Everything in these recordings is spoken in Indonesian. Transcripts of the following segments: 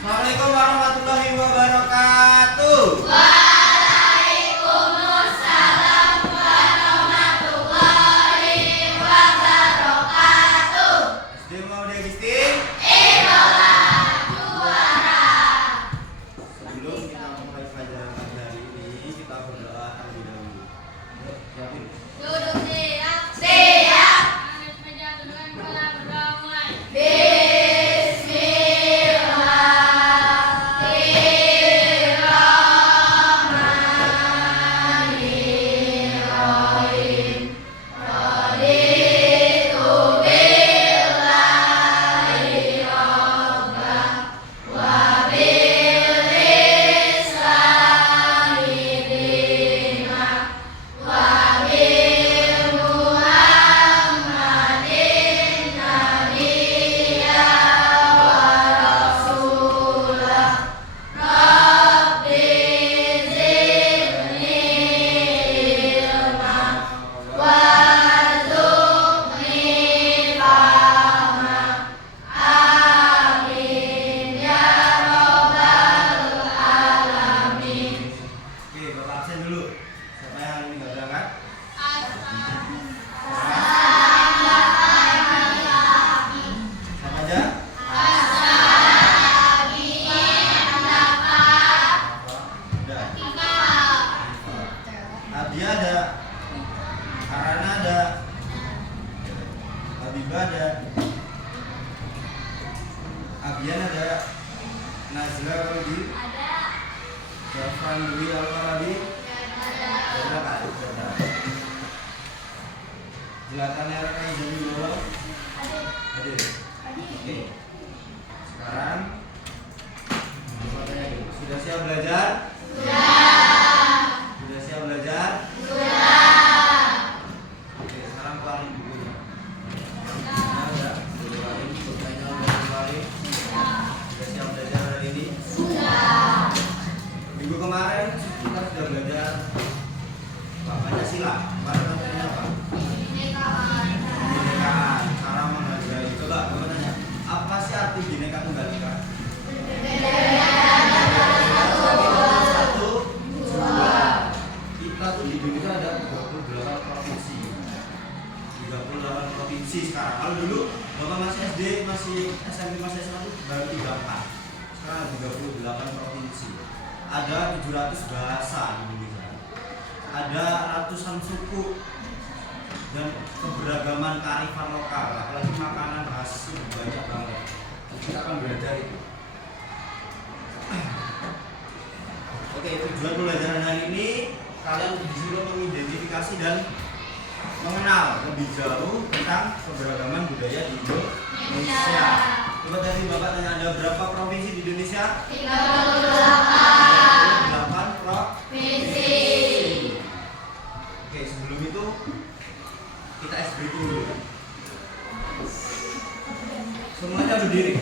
Assalamualaikum warahmatullahi wabarakatuh. Waalaikumsalam warahmatullahi wabarakatuh. SD mau diagistin? Idola juara. Sebelum kita mulai pelajaran pagi hari ini, kita berdoa terlebih dahulu. Yuk, siapin. Duduk siap. Siap. Angkat meja dengan kepala berdoa mulai. Bismillahirrahmanirrahim. Raditu billahi rabban wa bil islami dinan wa bil muhammadin nabiyya wa rasulah. Rabbi zidni ilma warzuqni fahma. Amin ya rabbal alamin. Oke, Bapak absen dulu. Siapa yang hari ini nggak berangkat? Siapa aja? Udah. Adia ada, Arana ada, Habibah ada, Abian ada, Nazla Rodi, Jafran Dwi Al-Farabi, ada kan? Ada. Zlatan Erka Izami Bolo, ada. Oke. Sekarang coba tanya dulu. Sudah siap belajar? Sudah siap belajar? Oke, sekarang keluarin bukunya. Ada. Keluarin bukunya, keluarin. Sudah siap belajar hari ini? Minggu kemarin kita sudah belajar Pancasila. Kemarin materinya apa? Kebinekaan, cara menghargai. Coba kamu tanya, apa sih arti Bhinneka Tunggal Ika? Satu, dua. Kita tuh di Indonesia ada 38 provinsi. 38 provinsi sekarang. Kalau dulu Bapak masih SD, masih SMP, masih SMA itu baru 34. Sekarang ada 38 provinsi. Ada 700 bahasa di Indonesia. Ada ratusan suku dan keberagaman kearifan lokal, apalagi makanan khas itu banyak banget. Kita akan belajar itu. Oke, tujuan pembelajaran hari ini kalian disuruh mengidentifikasi dan mengenal lebih jauh tentang keberagaman budaya di Indonesia. Coba tadi Bapak tanya, ada berapa provinsi di Indonesia? 38 provinsi. Oke, sebelum itu kita ice breaking dulu. Semuanya berdiri.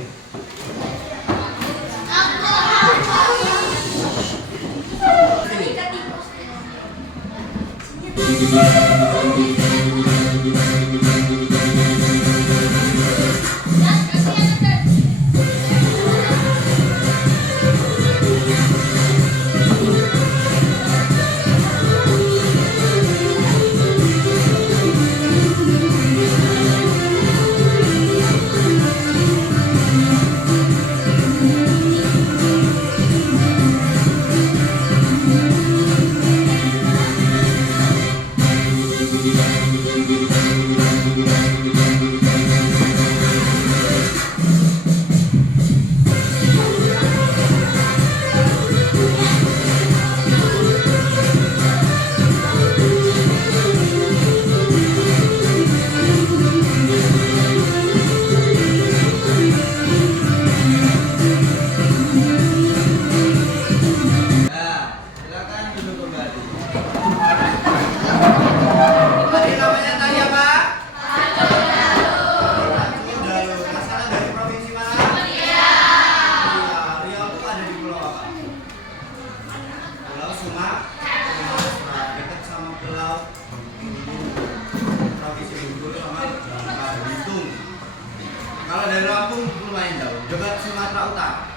Kalau dari Lampung lumayan jauh. Coba Sumatera Utara.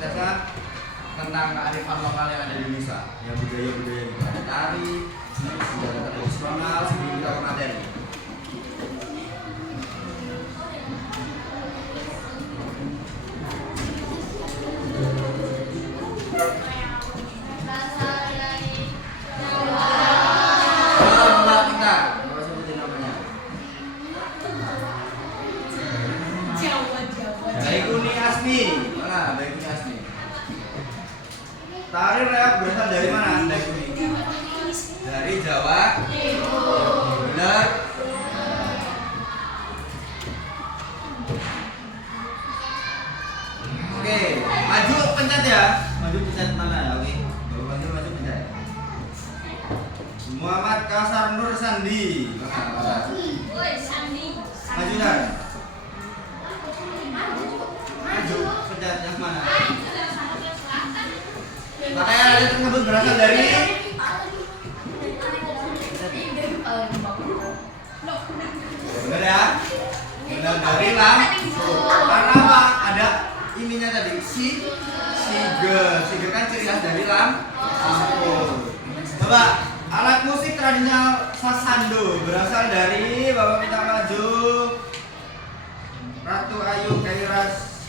cerita tentang kearifan lokal yang ada di Indonesia, yang budaya-budaya kita ada tari, ada sejarah tradisional sebelum kita ke materi. Baikuni Asmi, mana Baikuni Asmi? Tari reok berasal dari mana Baikuni? Dari Jawa. Benar. Oke, maju pencet ya. Maju pencet mana ya? Oke. Baru maju pencet. Muhammad Kasar Nur Sandi. Woi, Sandi. Maju kan? Maju pencet yang mana? Makanya hal tersebut berasal dari benar ya? Benar dari Lampung. Karena apa? Ada ininya tadi sige kan ciri khas dari Lampung. Coba alat musik tradisional Sasando berasal dari Bapak minta maju Ratu Ayu Kairas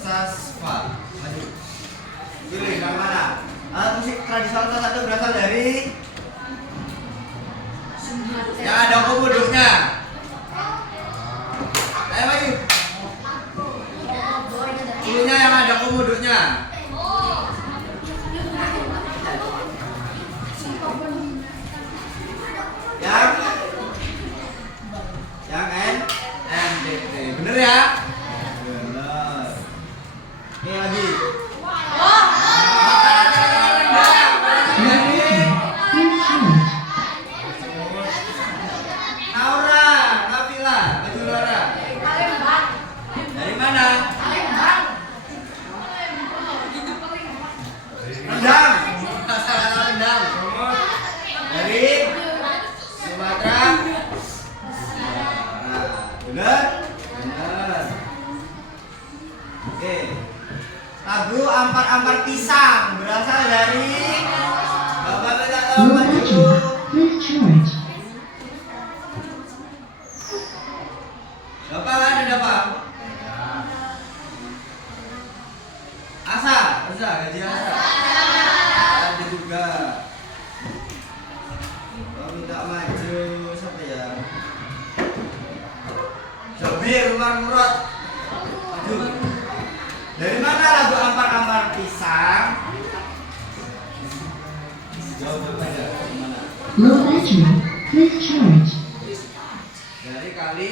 Sasva. Maju. Pilih yang mana? Alat musik tradisional Sasando berasal dari yang ada komodoknya. Ayo maju. Dulunya yang ada komodoknya. Yang NTT. Bener ya? Bener. Ini lagi. Naura, Nabila, maju Naura. Dari mana? Rendang. Rendang. Dari Sumatera. Benar? Benar. Oke. Lagu Ampar-Ampar Pisang berasal dari Bapak minta tolong maju. Bapak ada Bapak? Asa, gaji Asa. Ada juga. Bapak minta maju siapa ya? Jabir Umar Murad. Maju. Dari mana lagu Ampar-Ampar Pisang? Jawab aja. Mana? Low battery, please charge. Dari kali.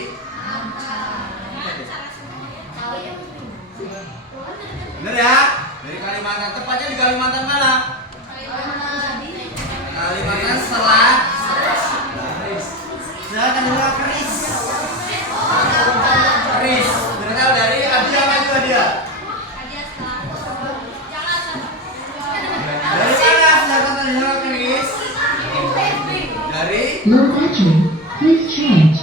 Bener ya? Dari Kalimantan. Tepatnya di Kalimantan mana? Kalimantan Selatan juga keris. Keris. Berasal dari Adia maju Adia. Dari mana Selatan juga keris? Dari Low battery, please charge.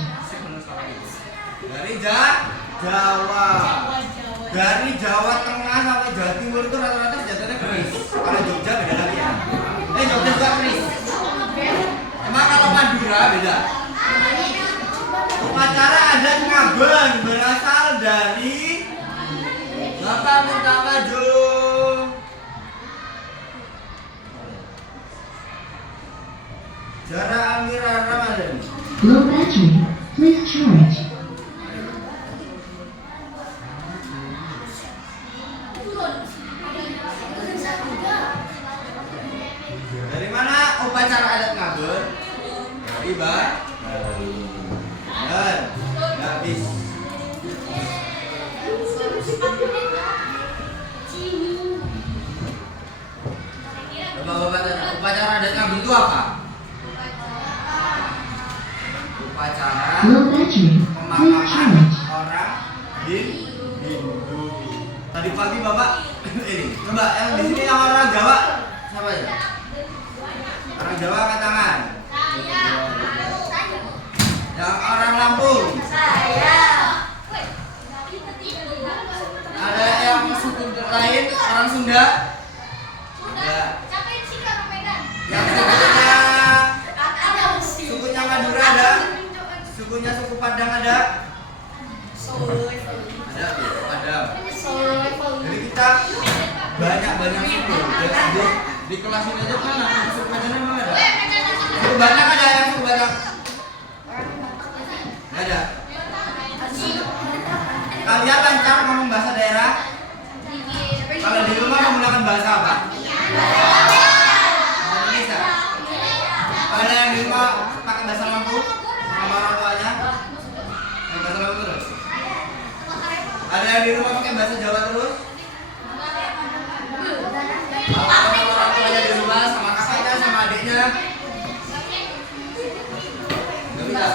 dari Jawa. Dari Jawa Tengah sampai Jawa Timur itu rata-rata senjatanya keris. Kalau Jogja beda lagi ya. Jogja juga keris. Emang kalau Madura beda. Upacara adat Ngabeng berasal dari Bapak minta maju. Jara Almira Ramadan. Low battery, please charge. Dari mana upacara adat Ngabeng? Dari Bener. Nggak habis. Bapak-bapak tanya, upacara adat Ngabeng itu apa? Upacara Low battery, please pemakaman charge. orang Hindu. Tadi pagi Bapak ini, coba yang di sini yang orang Jawa siapa ya? Orang Jawa angkat tangan. Yang orang Lampung. Ada yang Ada. Jadi kita banyak suku. Di kelas ini aja kan suku Medan emang ada. Suku Batak ada yang suku Batak? Nggak ada. Kalian lancar ngomong bahasa daerah? Kalau di rumah menggunakan bahasa apa? Indonesia. Ada yang di rumah pakai bahasa Lampung sama orang tuanya? Bahasa Lampung terus. Ada yang di rumah pakai bahasa Jawa terus? Orang tuanya di rumah sama kakaknya sama adiknya? Nggak bisa.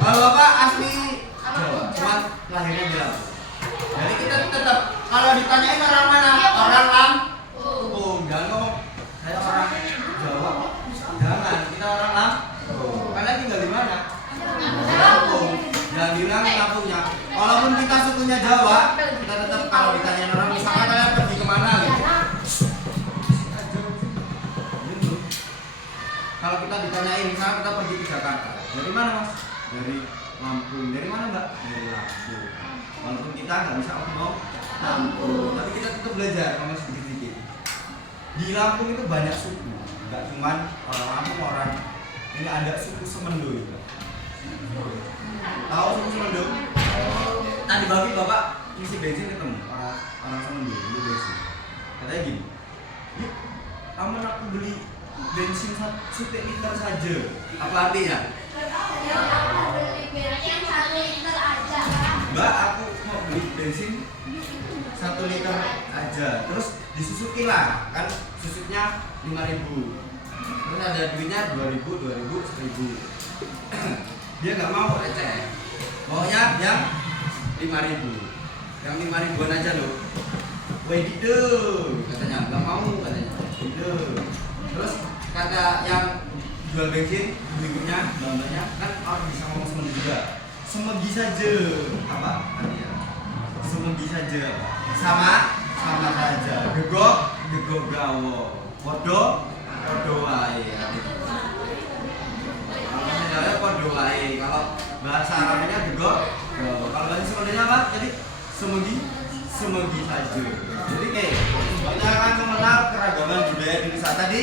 Kalau bapak asli Jawa, cuma lahirnya di Lampung. Jadi kita tetap kalau ditanyain orang mana? Orang Lampung. Jangan ngomong saya orang Jawa. Jangan, kita orang Lampung. Kalian tinggal di mana? Lampung. Jangan bilang Lampungnya. Walaupun kita sukunya Jawa, kita tetap kalau ditanyain orang misalkan kalian pergi kemana gitu. Kalau kita ditanyain misalkan kita pergi ke Jakarta, dari mana mas? Dari Lampung. Dari mana mbak? Dari Lampung. Walaupun kita nggak bisa ngomong Lampung, tapi kita tetap belajar ngomong sedikit-sedikit. Di Lampung itu banyak suku, nggak cuman orang Lampung, orang ini ada suku Semendo itu. Tahu suku Semendo? Tadi pagi bapak isi bensin ketemu orang Semendo beli bensin. Katanya gini, yuk, aman aku beli bensin 1 liter saja. Apa artinya? Mbak, aku mau beli bensin 1 liter aja. Terus disusukin lah, kan susuknya 5.000. Terus ada duitnya 2.000, 1.000. Dia nggak mau receh. Maunya yang 5.000. Yang 5.000-an aja loh. Wedide, katanya nggak mau katanya. Wedide. Terus kata yang jual bensin berikutnya, bambanya kan orang bisa ngomong semedi juga. Semedi saja apa artinya? Semedi saja sama saja. Gegok gawo. Podo wae. Kalau podo wae. Kalau bahasa Arabnya gegok gawo. Kalau bahasa Sundanya apa? Jadi semedi saja. Jadi kayak banyak kan mengenal keragaman budaya Indonesia tadi.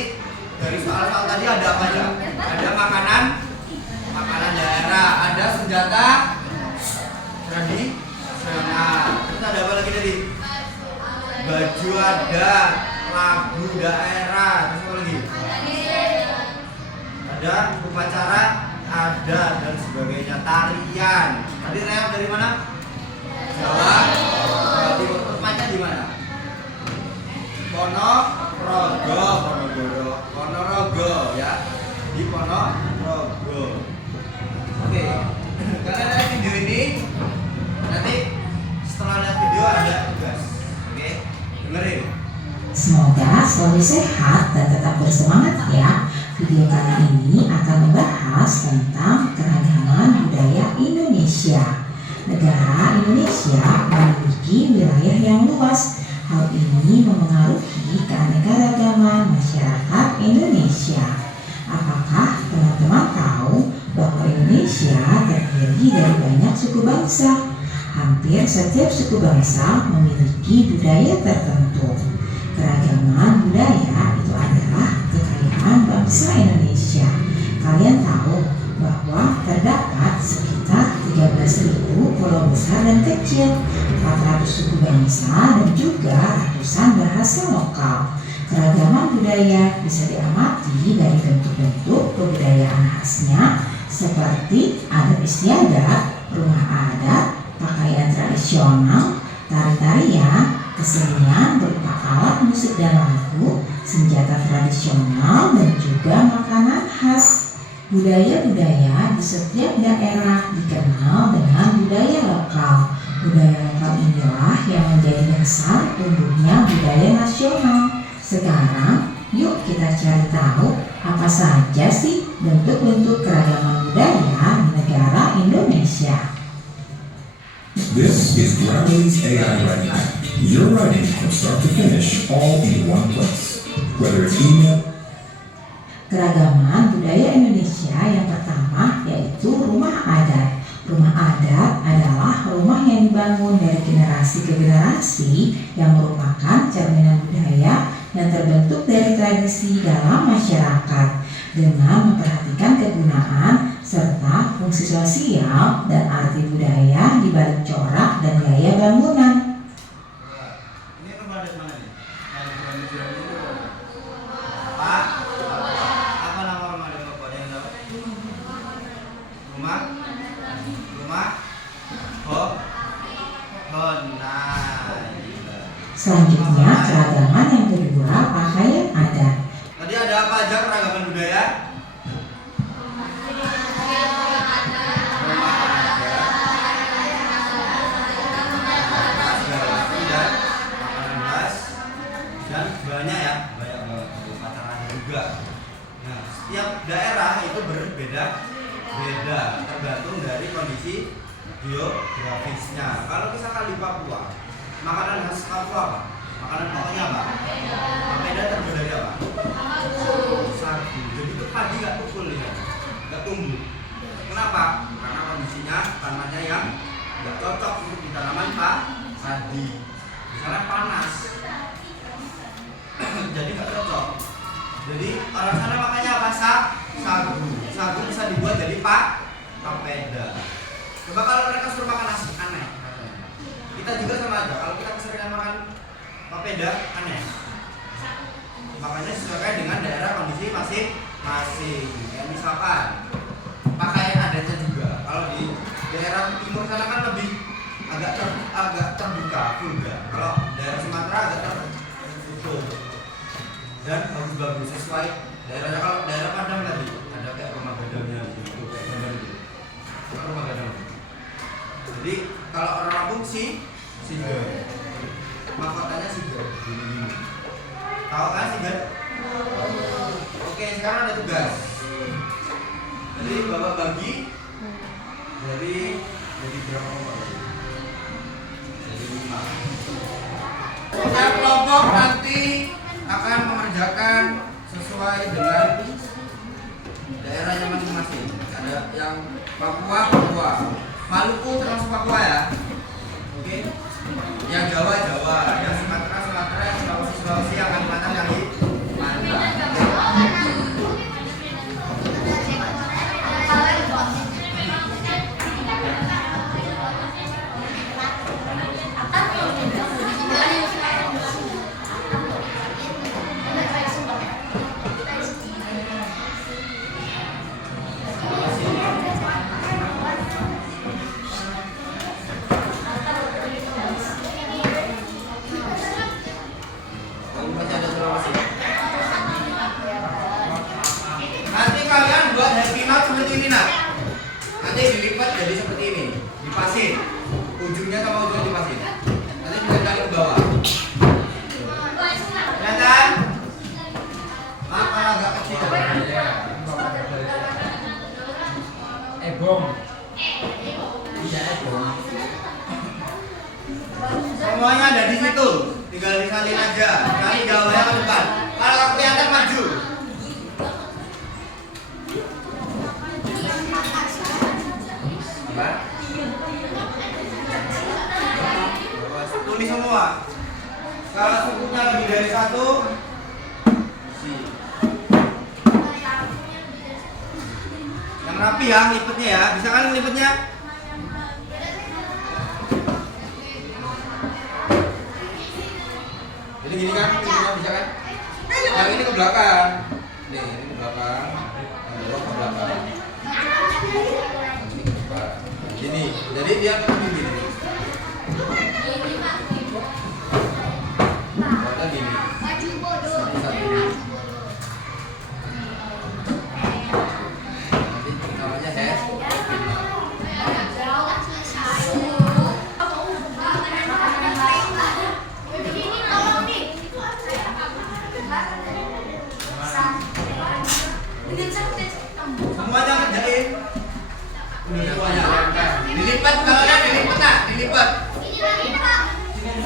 Dari soal-soal tadi ada apa aja? Ada makanan daerah, ada senjata tradisional. Terus ada apa lagi tadi? Baju ada, lagu daerah, terus apa lagi? Ada upacara ada dan sebagainya, tarian. Tadi reak dari mana? Jawa. Tempatnya di mana? Ponorogo ya, di Ponorogo. Oke, kalian lihat video ini, nanti setelah lihat video ada tugas. Oke, dengerin. Semoga selalu sehat dan tetap bersemangat ya. Video kali ini akan membahas tentang keragaman budaya Indonesia. Negara Indonesia memiliki wilayah yang luas. Hal ini memengaruhi keanekaragaman masyarakat Indonesia. Apakah teman-teman tahu bahwa Indonesia terdiri dari banyak suku bangsa? Hampir setiap suku bangsa memiliki budaya tertentu. Keragaman budaya itu adalah kekayaan bangsa Indonesia. Kalian tahu bahwa terdapat sekitar 13.000 pulau besar dan kecil, 400 suku bangsa dan juga ratusan bahasa lokal. Keragaman budaya bisa diamati dari bentuk-bentuk kebudayaan khasnya seperti adat istiadat, rumah adat, pakaian tradisional, tari-tarian, kesenian berupa alat musik dan lagu, senjata tradisional dan juga makanan khas. Budaya-budaya di setiap daerah dikenal dengan budaya lokal. Budaya lokal inilah yang menjadi dasar tumbuhnya budaya nasional. Sekarang, yuk kita cari tahu apa saja sih bentuk-bentuk keragaman budaya di negara Indonesia. This is Grammarly's AI Writing. Your writing from start to finish all in one place. Whether it's email. Keragaman budaya Indonesia yang pertama yaitu rumah adat. Rumah adat adalah yang dibangun dari generasi ke generasi yang merupakan cerminan budaya yang terbentuk dari tradisi dalam masyarakat dengan memperhatikan kegunaan serta fungsi sosial dan arti budaya di balik corak dan gaya bangunan. Ini rumah adat mana nih? Yang bukan itu Pak? Apa nama rumah adat Bapak yang tahu? Rumah? Nah, gila. Selanjutnya, keragaman yang kedua, pakaian adat. Tadi ada apa aja keragaman budaya? Dan banyak ya, banyak banget pacaran juga. Nah, setiap daerah itu berbeda tergantung dari kondisi geografisnya. Kalau misalkan di Papua, makanan khas Papua apa? Makanan pokoknya apa? Papeda terbuat dari apa? Sagu. Jadi itu padi nggak tukul ya, nggak tumbuh. Kenapa? Karena kondisinya tanahnya yang nggak cocok untuk ditanaman padi. Di sana panas. Jadi nggak cocok. Jadi orang sana makanya apa? Sagu. Sagu bisa dibuat jadi papeda. Coba kalau mereka suruh makan nasi, aneh. Kita juga sama aja. Kalau kita keseringan makan papeda, aneh. Makanya sesuaikan dengan daerah kondisi masing-masing. Ya, misalkan pakaian adatnya juga. Kalau di daerah timur sana kan lebih agak terbuka, vulgar. Kalau daerah Sumatera agak tertutup dan bagus-bagus sesuai daerahnya. Kalau daerah Padang tadi ada kayak rumah gadangnya gitu, kayak gadang gitu. Rumah gadang. Jadi kalau orang Lampung Sigar. Mahkotanya Sigar. Gini. Tahu kan Sigar? Oke, sekarang ada tugas. Jadi Bapak bagi dari berapa kelompok? Dari 5. Setiap kelompok nanti akan mengerjakan sesuai dengan daerahnya masing-masing. Ada yang Papua, Maluku termasuk Papua ya. Oke. Yang Jawa, yang Sumatera, yang Sulawesi, yang Kalimantan, yang nanti kalian buat happy knot seperti ini nak. Nanti dilipat jadi seperti ini, dipasin. Ujungnya sama ujungnya dipasin. Nanti bisa tarik ke bawah. Kelihatan? Apa agak kecil? Bom. Iya, bom. Semuanya ada di situ. Tinggal disalin aja. Nanti jauhnya ke depan. Kalau kelihatan maju. Tulis semua. Kalau sukuknya lebih dari 1, yang rapi ya, lipetnya ya. Bisa kan lipetnya? Jadi gini kan, bisa kan? Yang ini ke belakang. Nih, ini ke belakang. Yang bawah ke belakang. Ini ke depan. Gini. Jadi dia ketemu gini. Ada gini. Nanti namanya hash. Semuanya kerjain. Semuanya. Dilipat kalau ada dilipat nak, dilipat. Sini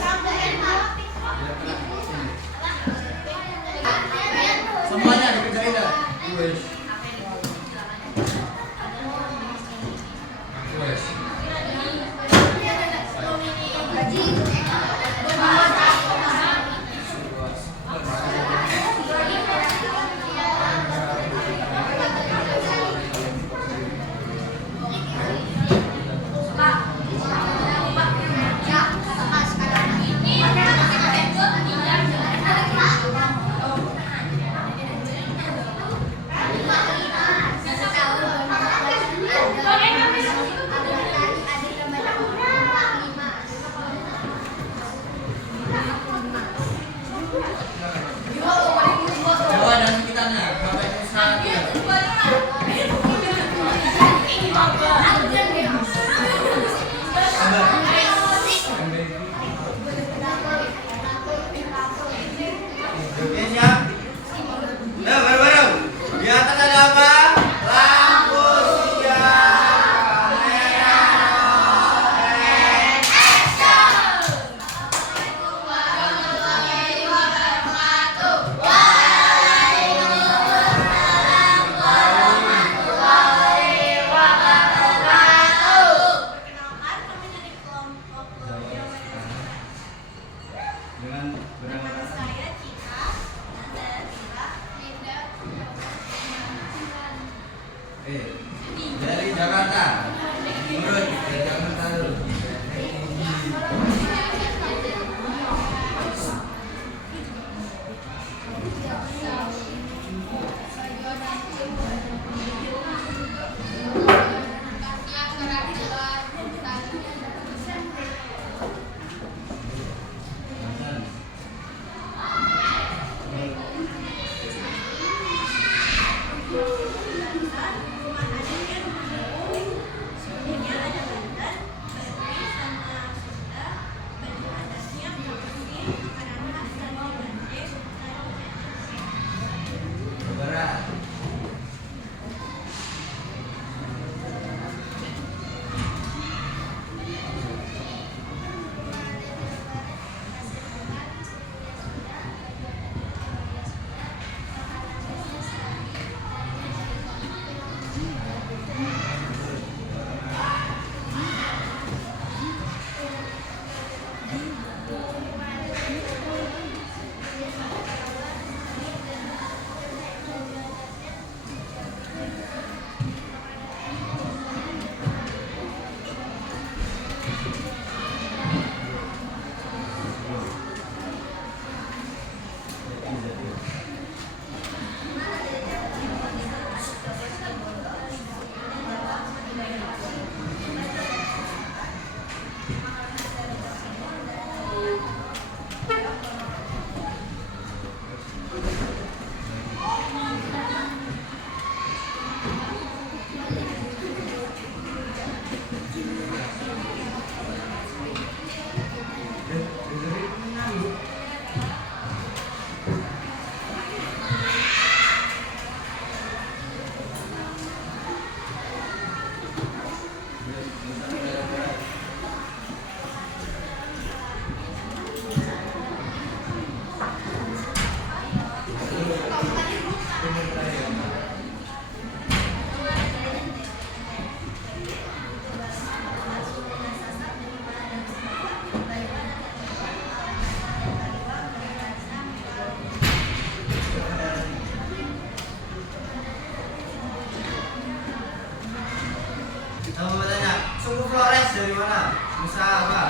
dari mana? Nusa apa?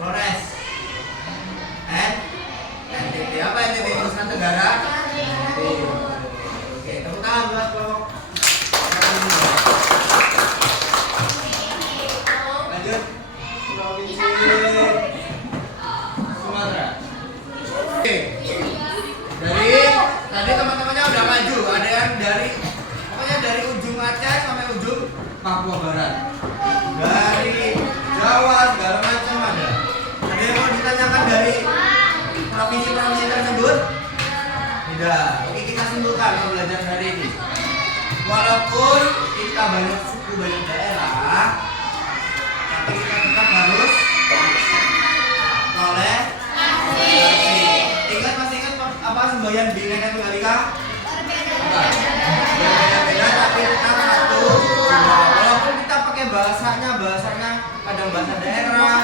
Flores. NTT apa NTT? Nusa Tenggara. Oke, tepuk tangan buat kelompok. Lanjut. Provinsi Sumatera. Oke. Dari tadi teman-temannya udah maju. Ada yang pokoknya dari ujung Aceh sampai ujung Papua Barat. Dari Jawa segala macam ada. Ada yang mau ditanyakan dari provinsi-provinsi tersebut? Tidak. Oke, kita simpulkan pembelajaran hari ini. Walaupun kita banyak suku, banyak daerah, tapi kita tetap harus toleransi. Masih ingat apa semboyan di Nenek Tunggal Ika? Berbeda-beda tapi tetap satu. Walaupun kita pakai bahasanya kadang bahasa daerah,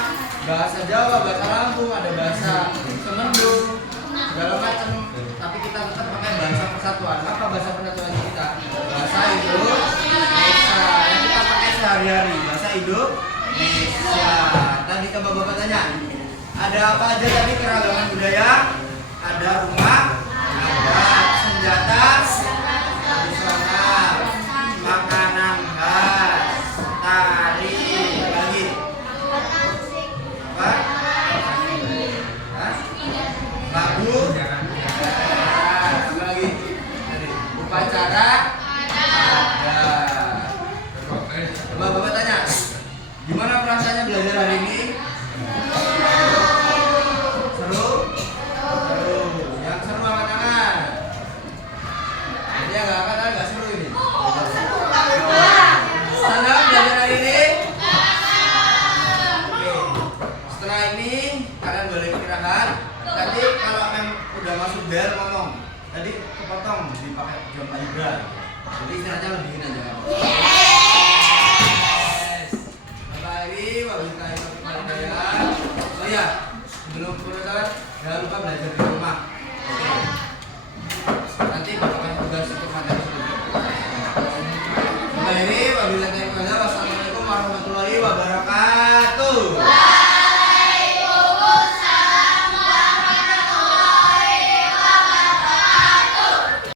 bahasa Jawa, bahasa Lampung, ada bahasa Semendung, segala macam, tapi kita tetap pakai bahasa persatuan. Apa bahasa persatuan kita? Bahasa Indonesia yang kita pakai sehari-hari, bahasa Indonesia. Tadi ke bapak tanya, ada apa aja tadi keragaman budaya? Ada rumah, ada senjata tradisional, makanan khas, tari, lagi apa? Lagu, apa lagi? Upacara ada. Coba bapak tanya, gimana perasaannya belajar hari ini? Seru? Yang seru angkat tangan. Ini agak seru ini. Senang belajar hari ini? Oke. Setelah ini kalian boleh istirahat. Tadi kalau udah masuk bel ngomong. Tadi kepotong dipakai jam hiburan. Jadi istirahatnya lebih enak.